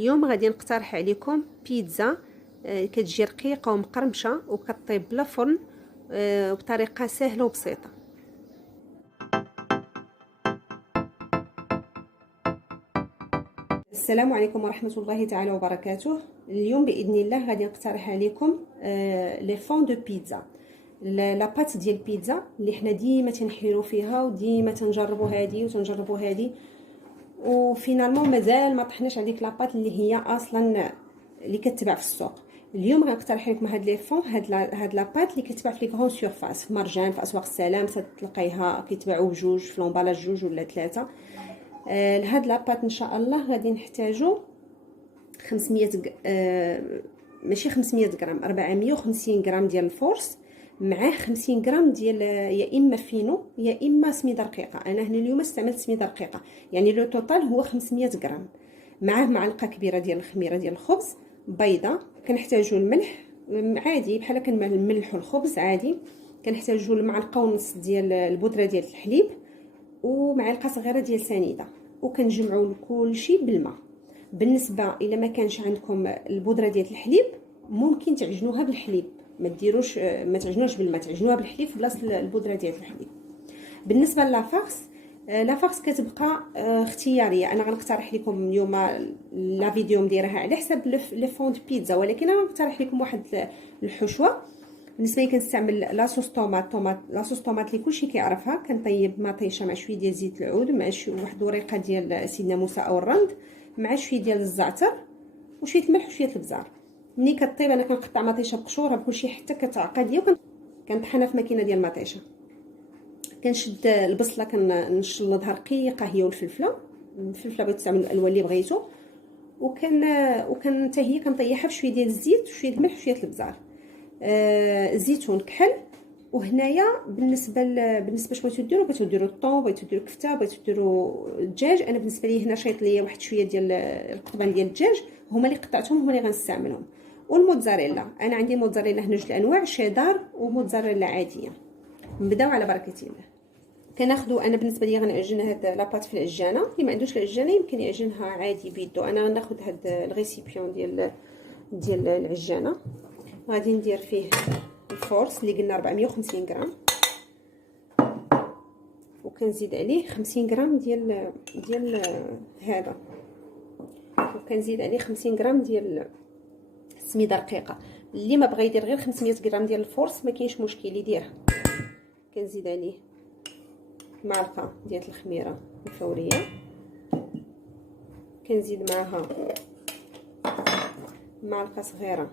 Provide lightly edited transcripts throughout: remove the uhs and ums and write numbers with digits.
اليوم غادي نقترح عليكم بيتزا كتجي رقيقه ومقرمشه وكطيب بلا فرن وبطريقه سهله وبسيطه. السلام عليكم ورحمه الله تعالى وبركاته. اليوم باذن الله غادي نقترح عليكم لي فون دو بيتزا، لا بات ديال البيتزا اللي حنا ديما تنحيروا فيها وديما تنجربوا هذه وتنجربوا هذه، وفينالمون مازال ما طحناش على ديك لاباط اللي هي اصلا اللي كتباع في السوق. اليوم غنقترح لكم هاد لي فون، هاد لاباط اللي كتباع في لي غران سورفاس، في مرجان، في اسواق السلام، تلقايها كيتباعوا بجوج في لومبالاج جوج ولا ثلاثه. لهاد لاباط ان شاء الله غادي نحتاجو 500 ماشي 500 غرام، 450 غرام ديال الفورس، معاه 50 غرام ديال يا اما فينو يا اما سميده رقيقه. انا هنا اليوم استعملت سميده رقيقه، يعني لو توتال هو 500 غرام. معاه معلقه كبيره ديال الخميره ديال الخبز، بيضه، كنحتاجو الملح عادي بحال كنملحوا الخبز عادي، كنحتاجو المعلقه ونص ديال البودره ديال الحليب ومعلقه صغيره ديال سنيده، وكنجمعوا كلشي بالماء. بالنسبه الا ما كانش عندكم البودره ديال الحليب ممكن تعجنوها بالحليب، ما تعجنوش بالماء، تعجنوها بالحليب في بلاصه البودره ديال الحليب. بالنسبه لافارس، لافارس كتبقى اختياريه. انا غنقترح لكم اليوم لا فيديو نديرها على حساب لي فون دو بيتزا، ولكن انا غنقترح لكم واحد الحشوه. بالنسبه لي كنستعمل لاصوص طوماط، لاصوص طوماط اللي كلشي كيعرفها، كنطيب مطيشه مع شويه ديال زيت العود، مع واحد وريقه ديال سيدنا موسى او الرند، مع شويه ديال الزعتر وشويه الملح وشويه البزار. ملي كطيب انا كنقطع مطيشه بقشوره بكلشي حتى كتعقد ليا، وكنطحنها في ماكينه ديال المطيشه. كنشد البصله كنشلضها رقيقه هي والفلفله، الفلفله بغيتو تعملوا الالوان اللي بغيتو، وكان حتى هي كنطيحها بشويه ديال الزيت وشويه الملح وشويه البزار، زيتون كحل. وهنايا بالنسبه باش بغيتو ديروا، بغيتو ديروا الطون، بغيتو ديروا كفته، بغيتو ديروا الدجاج. انا بالنسبه لي هنا شيط ليا واحد شويه ديال القضبان ديال الدجاج، هما اللي قطعتهم هما اللي غنستعملهم. والموتزاريلا، انا عندي موتزاريلا هنا جوج الانواع، شيدار وموتزاريلا عاديه. نبداو على بركه الله. كناخذوا، انا بالنسبه لي غنعجن هاد لاباط في العجانه، اللي ما عندوش العجانه يمكن يعجنها عادي بيدو. انا غناخذ هاد الريسيبيون ديال العجانه، غادي ندير فيه الفورس اللي قلنا 450 غرام، وكنزيد عليه 50 غرام ديال هذا، وكنزيد عليه 50 غرام ديال السميده رقيقه. اللي ما بغى يدير غير 500 غرام ديال الفورس ما كاينش مشكل يديرها. كنزيد عليه معلقه ديال الخميره الفوريه، كنزيد معاها معلقه صغيره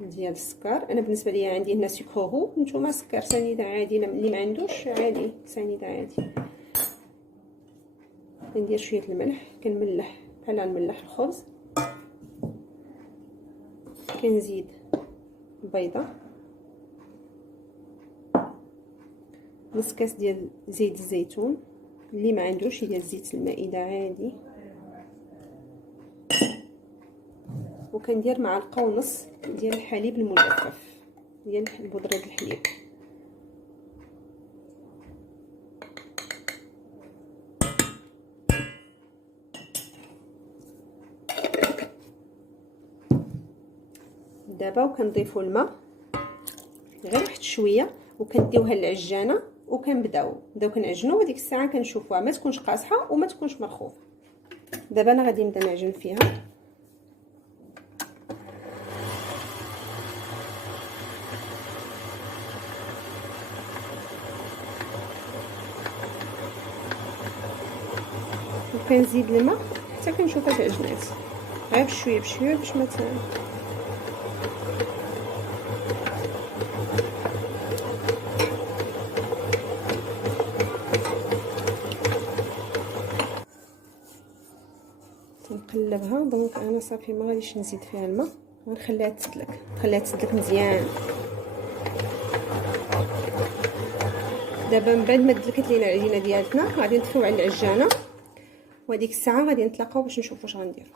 ديال السكر. انا بالنسبه لي عندي هنا سكرو، نتوما سكر سنيده عادي، اللي ما عندوش عادي سنيده عادي. كندير شويه الملح، كنملح بحال نملح الخبز. كنزيد بيضه، نص كاس ديال زيت الزيتون، اللي ما عندوش ديال زيت المائده عادي، وكندير معلقه ونص ديال الحليب المجفف ديال البودره ديال الحليب. دابا وكنضيفوا الماء غير واحد شويه، وكنديوها للعجانه، وكنبداو كنعجنوا. وديك الساعه كنشوفوها ما تكونش قاصحه وما تكونش مرخوفه. دابا انا غادي نبدا نعجن فيها. وكنزيد الماء حتى كنشوفها تعجنات، غير بشويه بشويه باش ما تنقلبها. دونك انا صافي ما غاديش نزيد فيها الماء، غنخليها تسدلك مزيان. دابا من بعد ما دلكت لينا العجينه ديالتنا غادي نطفيو على العجانه، وهذيك الساعه غادي نتلاقاو باش نشوفوا واش غندير.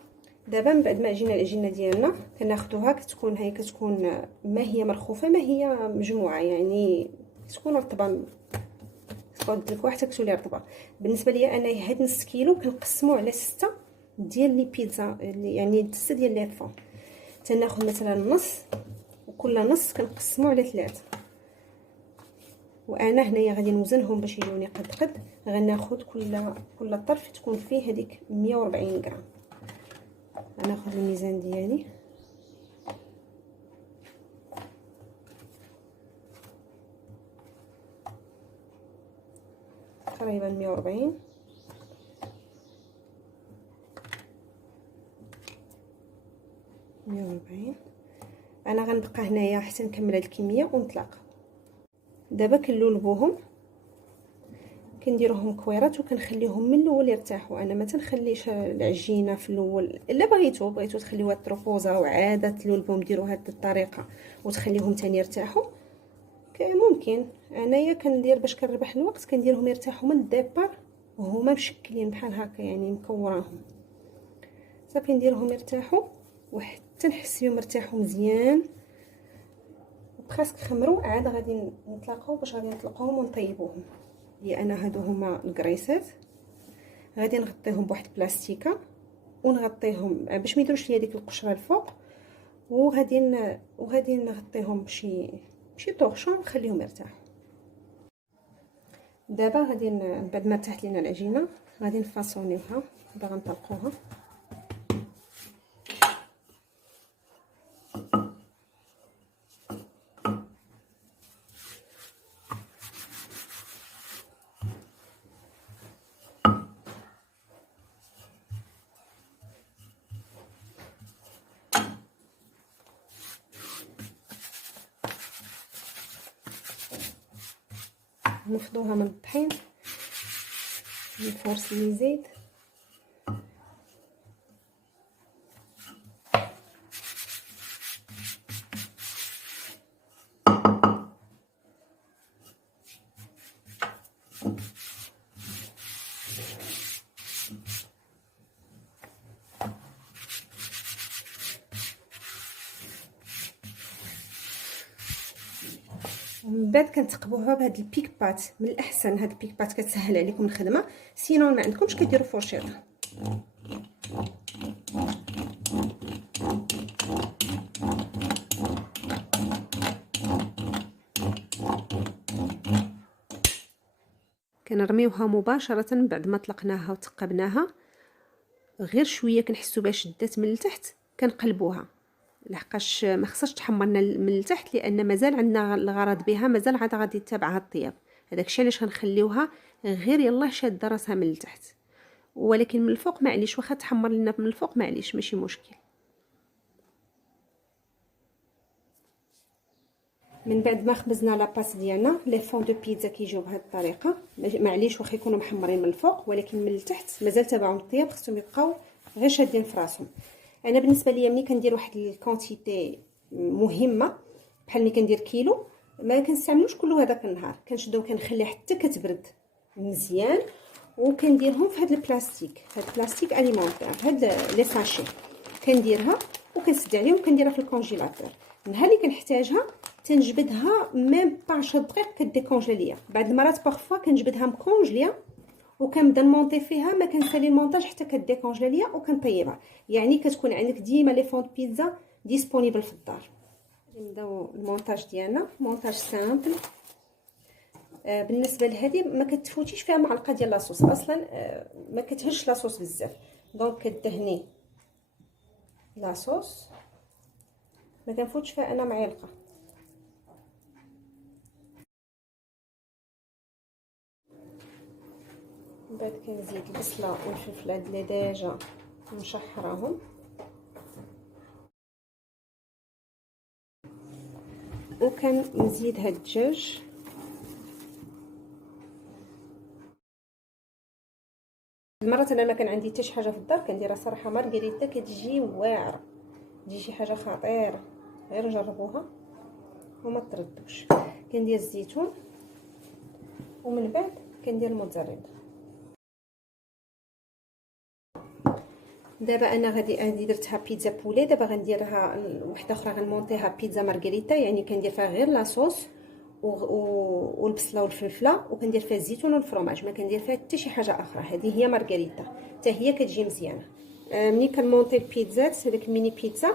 دابا من بعد ما عجينا العجينه ديالنا كناخذوها، كتكون ما هي مرخوفه ما هي مجموعه، يعني تكون رطبه، تقعد لك حتى كتولي رطبه. بالنسبه ليا انا هاد نص كيلو كنقسمو على 6 ديال لي بيتزا، يعني الدسه ديال لي فون. تناخذ مثلا نص، وكل نص كنقسمو على 3. وانا هنايا غادي نوزنهم باش يجوني قد غناخذ كل طرف تكون فيه هذيك 140 غرام. غناخذ الميزان ديالي، تقريبا 140. انا غنبقى هنايا حتى نكمل هاد الكميه ونتلاقى. دابا كنلولبوهم، كنديروهم كويرات وكنخليهم من الاول يرتاحوا. انا ما تنخليش العجينه في الاول، الا بغيتو تخليوها تروبوزا وعاده تلولبوهم ديروا هاد الطريقه وتخليهم تاني يرتاحوا، ممكن. انايا كندير باش كنربح الوقت، كنديرهم يرتاحوا من الديبار وهما مشكلين بحال هكا، يعني مكوراهم صافي. نديرهم يرتاحوا وحتى نحس بهم ارتاحوا مزيان وبخاسك خمروا. عاد غادي نتلاقاو باش غادي نطلقوهم ونطيبوهم. انا هادو هما الكريسات، غادي نغطيهم بواحد البلاستيكه ونغطيهم باش ما يديروش ليا ديك القشره الفوق، وغادي نغطيهم بشي طورشون ونخليهم يرتاحوا. دابا غادي بعد ما ارتاحت لينا العجينه غادي نفاصونيوها، باغا نطلقوها. نفضوها من الطحين، نفرش لي زيت، ومن بعد كنتقبوها بهاد البيك بات. من الاحسن هاد البيك بات كتسهل عليكم الخدمه، سينون ما عندكمش كديروا فورشيطه. كنرميوها مباشره بعد ما طلقناها وتقبناها، غير شويه كنحسوا بها شدات من التحت كنقلبوها، لحقاش ما خصهاش تحمرنا من التحت، لان مازال عندنا الغرض بها، مازال عاد غادي تتابعها الطياب. هذاك الشيء علاش غنخليوها غير يلاه شاده راسها من التحت، ولكن من الفوق معليش، واخا تحمر لنا من الفوق معليش ماشي مشكل. من بعد ما خبزنا لاباس ديالنا، لي فون دو بيتزا كيجيو بهذه الطريقه، معليش واخا يكونوا محمرين من الفوق ولكن من التحت مازال تبعهم الطياب، خصهم يبقاو غير شادين في راسهم. انا بالنسبه ليا ملي كندير واحد الكونتيتي مهمه بحال ملي كندير كيلو، ما كنستعملوش كله هذاك النهار، كنشدو كنخليه حتى كتبرد مزيان، وكنديرهم في هذا البلاستيك، هذا البلاستيك اليمونتير، هاد لي ساشي كنديرها وكنسد عليهم وكنديرها في الكونجيلاتور. النهار اللي كنحتاجها تنجبدها ميم با 10 دقائق كديكونجلي ليا. بعض المرات باغفوا كنجبدها مكونجليه وكنبدا نمونطي فيها، ما كنسالي المونتاج حتى كديكونجلي ليا وكنطيبها. يعني كتكون عندك ديما لي فون بيتزا ديسپونيبل في الدار. نبداو المونتاج ديالنا، مونتاج سامبل. بالنسبه لهذه ما كتفوتيش فيها معلقه ديال لاصوص، اصلا ما كتهش لاصوص بزاف، دونك كدهني لاصوص، ما كنفوتش فيها انا معلقه. من بعد كنزيد البصله والفلفل هاد اللي ديجا مشحراهم، وكنزيد هاد الدجاج. المرات انا ما كان عندي حتى شي حاجه في الدار كنديرها صراحه مارغريتا، كتجي واعره، تجي شي حاجه خطيره، غير جربوها وما تردوش. كندير الزيتون ومن بعد كندير الموتزاريلا. دابا انا غادي درتها بيتزا بولي، دابا غنديرها وحده اخرى غنمونطيها بيتزا مارغريتا، يعني كندير فيها غير لاصوص والبصله والفلفله، وكندير فيها الزيتون والفرماج، ما كندير فيها حتى شي حاجه اخرى. هذه هي مارغريتا، حتى هي كتجي مزيانه. ملي كنمونطي البيتزات هذاك الميني بيتزا،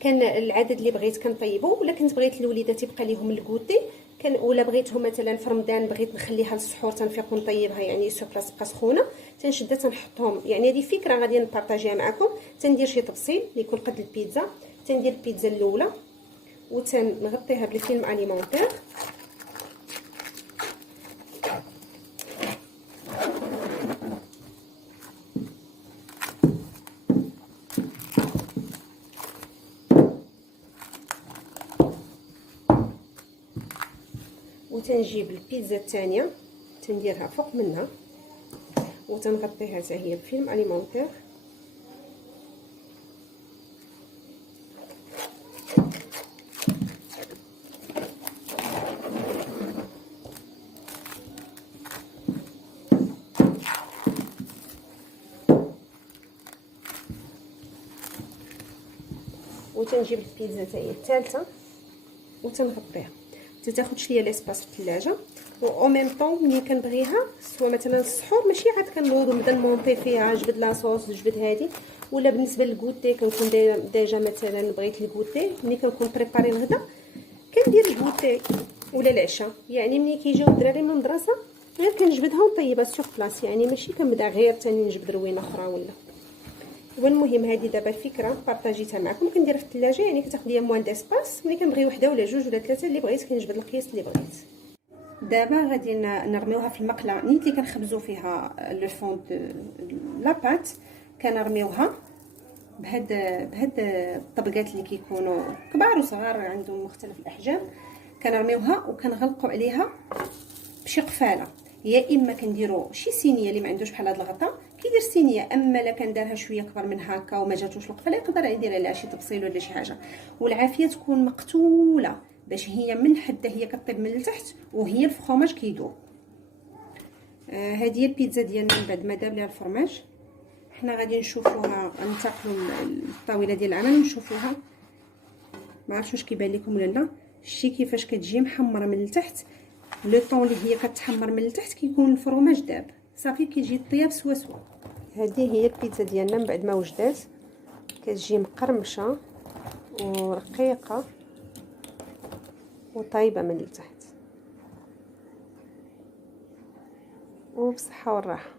كان العدد اللي بغيت كنطيبو، ولا كنت بغيت الوليدات يبقى ليهم الكوتي، ولا بغيتهم مثلا في رمضان بغيت نخليها للسحور تنفيق ونطيبها يعني سو بلاص تبقى سخونه، تنشدها تنحطهم. يعني هذه فكره غادي نبارطاجيها معكم. تندير شي تبصيل اللي يكون قد البيتزا، تندير البيتزا الاولى وتنغطيها بالفيلم اليمونتير، وتنجيب البيتزا الثانيه تنديرها فوق منها وتنغطيها حتى هي بفيلم اليمونتير. وتنجيب البيتزا حتى هي الثالثه وتنغطيها تاخذ شويه ليسباس في الثلاجه. و او ميم طون ملي كنبغيها سوا مثلا السحور ماشي عاد كنوض ونبدا نمونطي فيها جبد لاصوص جبد هادي، ولا بالنسبه للكوتي كنكون ديجا مثلا بغيت الكوتي ملي كنكون بريباري الغدا كندير الكوتي ولا العشاء. يعني ملي كيجيو الدراري من المدرسه غير كنجبدها ونطيبها سوغ بلاص، يعني ماشي كنبدا غير ثاني نجبد روينه اخرى ولا. والمهم هذه دابا فكره بارطاجيتها معكم، كنديرها في الثلاجه يعني كتاخذ ليا موان ديسباس، ملي كنبغي وحده ولا جوج ولا ثلاثه اللي بغيت كنجبد القياس اللي بغيت. دابا غادي نرميوها في المقله نيت اللي كنخبزوا فيها لو فون لاباط، كنرميوها بهاد الطبقات اللي كيكونوا كبار وصغار عندهم مختلف الاحجام، كنرميوها وكنغلقوا عليها بشي قفاله. يا اما كنديروا شي صينيه اللي ما عندوش بحال هاد الغطاء كيدير صينيه، اما لا كان دارها شويه كبر من هكا وما جاتوش القفاله يقدر يدير عليها شي تبصيل ولا شي حاجه. والعافيه تكون مقتوله باش هي من حتى هي كطيب من التحت وهي الفخوماج كيدوب. هذه هي البيتزا ديالنا من بعد ما داب ليها الفرماج. حنا غادي نشوفوها ننتقلوا للطاوله ديال العمل نشوفوها. ما عرفتش واش كيبان لكم ولا لا. شتي كيفاش كتجي محمره من التحت، لو طون اللي هي كتحمر من التحت كيكون الفرماج داب صافي كيجي الطياب سوا سوا. هذه هي البيتزا ديالنا من بعد ما وجدات، كتجي مقرمشه ورقيقه وطايبه من التحت وبصحه والراحه.